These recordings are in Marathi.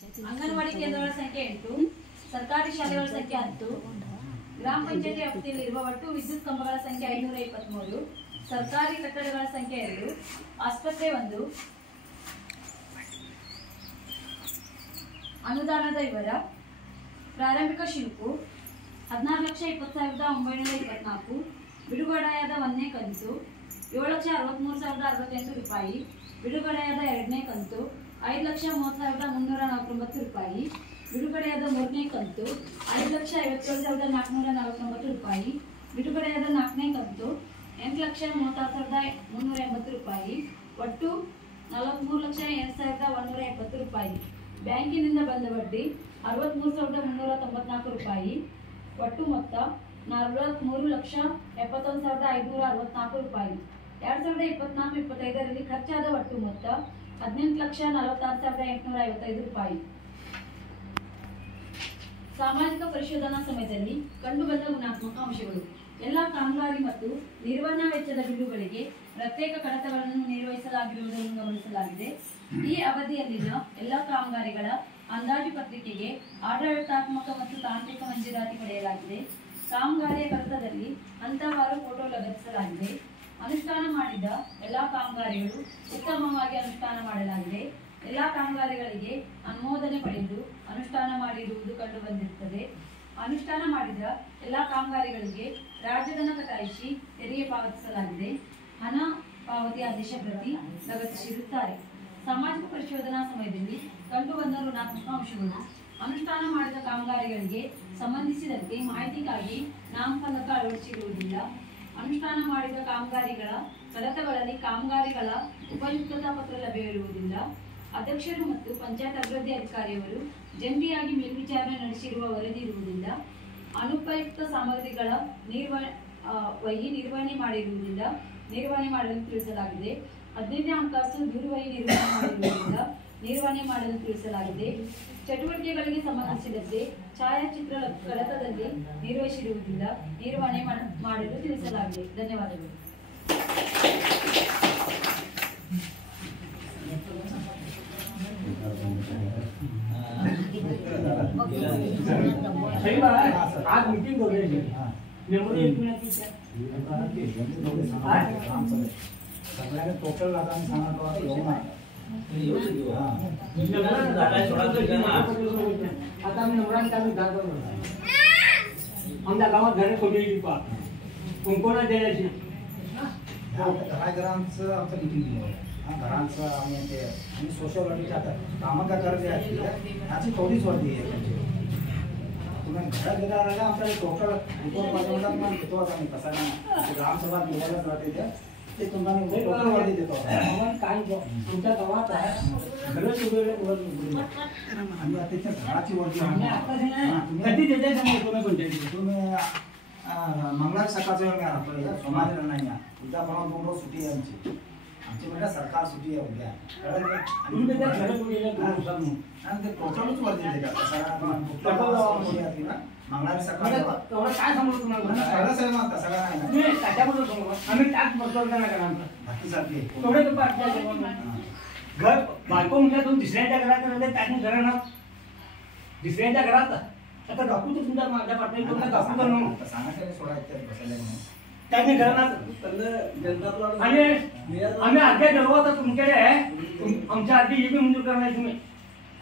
ಅಂಗನವಾಡಿ ಕೇಂದ್ರಗಳ ಸಂಖ್ಯೆ 8, ಸರ್ಕಾರಿ ಶಾಲೆಗಳ ಸಂಖ್ಯೆ 10, ಗ್ರಾಮ ಪಂಚಾಯತಿ ವ್ಯಾಪ್ತಿಯಲ್ಲಿರುವ ಒಟ್ಟು ವಿದ್ಯುತ್ ಕಂಬಗಳ ಸಂಖ್ಯೆ 523, ಸರ್ಕಾರಿ ಕಟ್ಟಡಗಳ ಸಂಖ್ಯೆ 2, ಆಸ್ಪತ್ರೆ 1, ಅನುದಾನದ ವಿವರ. ಪ್ರಾರಂಭಿಕ ಶುಲ್ಕು 16,20,924, ಬಿಡುಗಡೆಯಾದ 1ನೇ ಕಂತು 7,63,068 ರೂಪಾಯಿ, ಬಿಡುಗಡೆಯಾದ 2ನೇ ಕಂತು 5,30,349 ರೂಪಾಯಿ, ಬಿಡುಗಡೆಯಾದ 3ನೇ ಕಂತು 5,57,449 ರೂಪಾಯಿ, ಬಿಡುಗಡೆಯಾದ 4ನೇ ಕಂತು 8,36,380 ರೂಪಾಯಿ, ಒಟ್ಟು 43,08,170 ರೂಪಾಯಿ. ಬ್ಯಾಂಕಿನಿಂದ ಬಂದ ಬಡ್ಡಿ 63,394 ರೂಪಾಯಿ, ಒಟ್ಟು ಮೊತ್ತ 43,71,564 ರೂಪಾಯಿ. 2024-25ರಲ್ಲಿ ಖರ್ಚಾದ ಒಟ್ಟು ಮೊತ್ತ 18,46,855 ರೂಪಾಯಿ. ಸಾಮಾಜಿಕ ಪರಿಶೋಧನಾ ಸಮಯದಲ್ಲಿ ಕಂಡುಬಂದ ಗುಣಾತ್ಮಕ ಅಂಶಗಳು. ಎಲ್ಲ ಕಾಮಗಾರಿ ಮತ್ತು ನಿರ್ವಹಣಾ ವೆಚ್ಚದ ಬಿಲ್ಲುಗಳಿಗೆ ಪ್ರತ್ಯೇಕ ಕಡತಗಳನ್ನು ನಿರ್ವಹಿಸಲಾಗಿರುವುದನ್ನು ಗಮನಿಸಲಾಗಿದೆ. ಈ ಅವಧಿಯಲ್ಲಿನ ಎಲ್ಲ ಕಾಮಗಾರಿಗಳ ಅಂದಾಜು ಪತ್ರಿಕೆಗೆ ಆಡಳಿತಾತ್ಮಕ ಮತ್ತು ತಾಂತ್ರಿಕ ಮಂಜೂರಾತಿ ಪಡೆಯಲಾಗಿದೆ. ಕಾಮಗಾರಿಯ ಕಡತದಲ್ಲಿ ಹಂತವಾರು ಫೋಟೋ ಲಗತ್ತಿಸಲಾಗಿದೆ. ಅನುಷ್ಠಾನ ಮಾಡಿದ ಎಲ್ಲ ಕಾಮಗಾರಿಗಳು ಉತ್ತಮವಾಗಿ ಅನುಷ್ಠಾನ ಮಾಡಲಾಗಿದೆ. ಎಲ್ಲ ಕಾಮಗಾರಿಗಳಿಗೆ ಅನುಮೋದನೆ ಪಡೆದು ಅನುಷ್ಠಾನ ಮಾಡಿರುವುದು ಕಂಡುಬಂದಿರುತ್ತದೆ. ಅನುಷ್ಠಾನ ಮಾಡಿದ ಎಲ್ಲ ಕಾಮಗಾರಿಗಳಿಗೆ ರಾಜ್ಯಧನ ಕಟಾಯಿಸಿ ತೆರಿಗೆ ಪಾವತಿಸಲಾಗಿದೆ. ಹಣ ಪಾವತಿ ಆದೇಶ ಪ್ರತಿ ಲಗತ್ತಿಸಿರುತ್ತಾರೆ. ಸಾಮಾಜಿಕ ಪರಿಶೋಧನಾ ಸಮಯದಲ್ಲಿ ಕಂಡುಬಂದ ಋಣಾತ್ಮಕ ಅಂಶಗಳು. ಅನುಷ್ಠಾನ ಮಾಡಿದ ಕಾಮಗಾರಿಗಳಿಗೆ ಸಂಬಂಧಿಸಿದಂತೆ ಮಾಹಿತಿಗಾಗಿ ನಾಮಫಲಕ ಅಳವಡಿಸಿರುವುದಿಲ್ಲ. ಅನುಷ್ಠಾನ ಮಾಡಿದ ಕಾಮಗಾರಿಗಳ ಕಡತಗಳಲ್ಲಿ ಕಾಮಗಾರಿಗಳ ಉಪಯುಕ್ತತಾ ಪತ್ರ ಲಭ್ಯವಿರುವುದಿಲ್ಲ. ಅಧ್ಯಕ್ಷರು ಮತ್ತು ಪಂಚಾಯತ್ ಅಭಿವೃದ್ಧಿ ಅಧಿಕಾರಿಯವರು ಜಂಟಿಯಾಗಿ ಮೇಲ್ವಿಚಾರಣೆ ನಡೆಸಿರುವ ವರದಿ ಇರುವುದಿಲ್ಲ. ಅನುಪಯುಕ್ತ ಸಾಮಗ್ರಿಗಳ ನಿರ್ವಹಣೆ ಮಾಡಿರುವುದಿಲ್ಲ. ನಿರ್ವಹಣೆ ಮಾಡಲು ತಿಳಿಸಲಾಗಿದೆ. 15ನೇ ಹಣಕಾಸು ದೂರವಾಹಿ ನಿರ್ವಹಣೆ ಮಾಡಲು ತಿಳಿಸಲಾಗಿದೆ. ಚಟುವಟಿಕೆಗಳಿಗೆ ಸಂಬಂಧಿಸಿದಂತೆ ಛಾಯಾಚಿತ್ರ ಕಡತದಲ್ಲಿ ನಿರ್ವಹಿಸಿರುವುದಿಲ್ಲ. ನಿರ್ವಹಣೆ ಮಾಡಲು ತಿಳಿಸಲಾಗಿದೆ. ಧನ್ಯವಾದಗಳು. आज मीटिंग हो रही है मेमोरी सगळ्यांना टोटल आता सांगतो आता मी नम्रान चालू जातो आमच्या गावात घरे खोली कोणकोणा द्यायची घरांचं आमचं मीटिंग घरांचं आम्ही ते सोशल वर्कच्या आता कामं काय करायची याची थोडीच वर्दी आहे तुम्ही घरात देणार आमच्या टोटल रिपोर्ट पाठवतात मग घेतो आता मी कसा ग्रामसभा निवडच राहते ते तुम्हाला टोटल वर्दी देतो काय तुमच्या गावात आहे घरच वगैरे आम्ही त्याच्या घराची वर्दी कधी देते समोर तुम्ही कोणत्या तुम्ही मंगळवार सकाळचं वेळ राहतो सोमवारी नाही उद्या परवा 2 रोज सुट्टी आहे आमची म्हणजे सरकार सुट्टी आहे उद्या टोटलच वर्दी देतात मंगळवारी सकाळी काय सांगू तुम्हाला सगळं नाही त्याच्याबद्दल आम्ही टॅक्स भरतो बाकीसाठी थोडे घर बायको म्हणजे तुम्ही दुसऱ्यांच्या घरात त्याने घरानं दुसऱ्यांच्या घरात आता डॉक्टर तर तुमच्या माझ्या पाठवून तुम्हाला डॉक्टर सांगायचं सोडायचं बसायला त्याने घरात आणि आम्ही अर्ध्या ठरवता तुमच्याकडे आमच्या अर्धी ही बी मंजूर करणार तुम्ही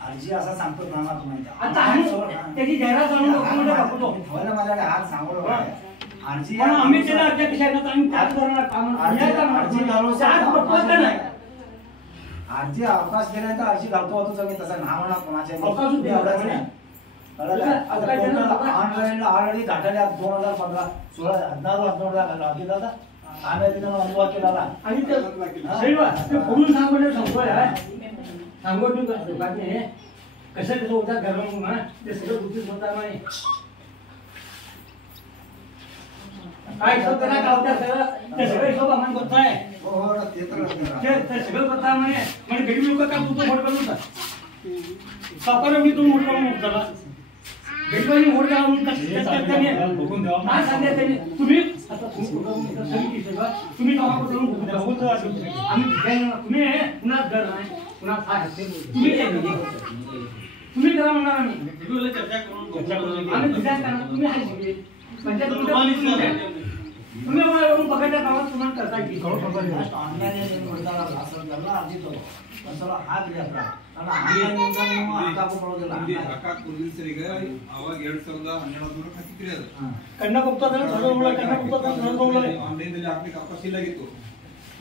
अर्जी असा सांगतो ना तुम्ही आता त्याची जाहिरात आणून दाखवतो माझ्याकडे आज सांगू अर्जी आम्ही त्याला अध्यक्ष आम्ही त्याच करणार काम अर्जी अर्जी अवकाश दिल्यानंतर अर्जी घालतो होतो सगळे तसा नाव म्हणा कोणाच्या एवढाच नाही ऑनलाईन ऑलरेडी घाटल्या 2015 16 17 आम्ही तिथं अनुवाद केला आणि ते बोलून सांगतो सांगू बातमी कसं त्याचं होता गरम ते सगळं गुपित होता नाही काय शब्द नाही गावत्या सगळं ते सगळं हिशोब आम्हाला करताय ते सगळं करता म्हणे गरीब लोक काय तू मोठ करून सावकार मी तू मोठ करून उठला गरीबांनी मोठ करून काय सांगते तुम्ही आता तुम्ही गावाकडून आम्ही तुम्ही पुन्हा घर नाही पुन्हा काय तुम्ही तुम्ही करा म्हणणार आम्ही चर्चा करून आम्ही विचार करणार तुम्ही आहे सगळे पंचायत तुम्ही येऊन बघायच्या कामात तुम्हाला करता येईल ಅವಾಗ 2012 ಹಾಕಿದ್ರಿ ಅದು ಕಣ್ಣ ಹೋಗ್ತದೆ ಆನ್ಲೈನ್ ದಲ್ಲಿ ಹಾಕ್ಲಿಕ್ಕೆ ಅವಕಾಶ ಇಲ್ಲಾಗಿತ್ತು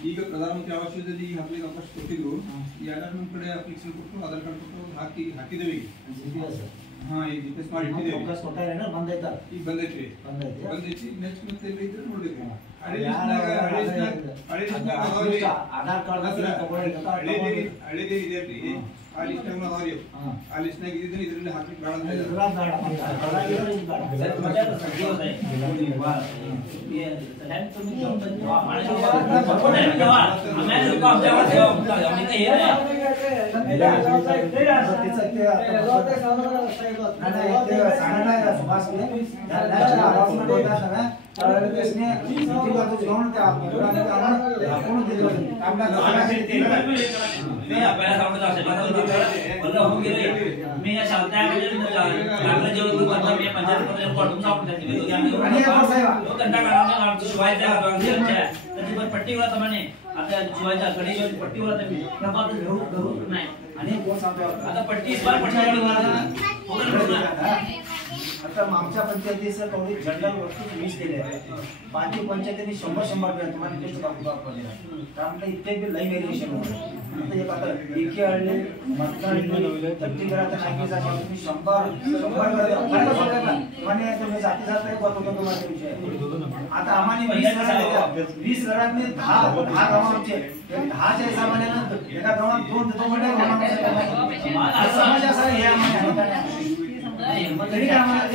ಈಗ ಪ್ರಧಾನಮಂತ್ರಿ ಆವಾಸ್ ಯೋಜನೆಯಲ್ಲಿ ಈಗ ಹಾಕ್ಲಿಕ್ಕೆ ಅವಕಾಶ ಕೊಟ್ಟಿದ್ರು ಯಾರ್ಯಾರು ನಮ್ಮ ಕಡೆ ಅಪ್ಲಿಕೇಶನ್ ಕೊಟ್ಟು ಆಧಾರ್ ಕಾರ್ಡ್ ಕೊಟ್ಟು ಹಾಕಿದ್ದೇವೆ ಹಾ ಈಗ ಜಿಪಿಎಸ್ ಮಾಡಿ ಇಟ್ಟಿದ್ದೇವೆ ಈಗ ಬಂದೈತಿ ನೆಕ್ಸ್ಟ್ ಮತ್ತೆ ಎಲ್ಲಿ ಇದ್ರೆ ನೋಡ್ಬೇಕು ಹಳೆ ಹಳೇದೇ ಇದೆ ರೀ ಆ ಲಿಸ್ಟ್ ಅದಾವ್ರಿ ಆ ಲಿಸ್ಟ್ ನಾಗ ಇದ್ರೆ ಇದರಲ್ಲಿ ಹಾಕ್ಲಿಕ್ಕೆ ಬೇಡ ಅಂತ मी या शांता लागलं जेवण मी पंचायत पडून जाऊन शिवायच्या पट्टीवर प्रमाणे आता शिवायच्या कडे पट्टीवर नाही आणि आता पट्टी आता आमच्या पंचायतीचं तेवढी जनरल वस्तू 20 दिले बाकी पंचायतीने 100 रुपये तुम्हाला टेस्ट दाखवलेला कारण इथे बी लाईव्ह व्हेरिएशन होतं आता एक आता एके हळले मतदार तट्टी करायचं नाही तुम्ही 100 म्हणजे तुम्ही जाती जाता एक होतो तुम्हाला विषय आता आम्हाला 20 घरातले 10 गावांचे 10 च्या हिशोबाने एका गावात 2 देतो म्हणजे समस्या आहे हे आम्हाला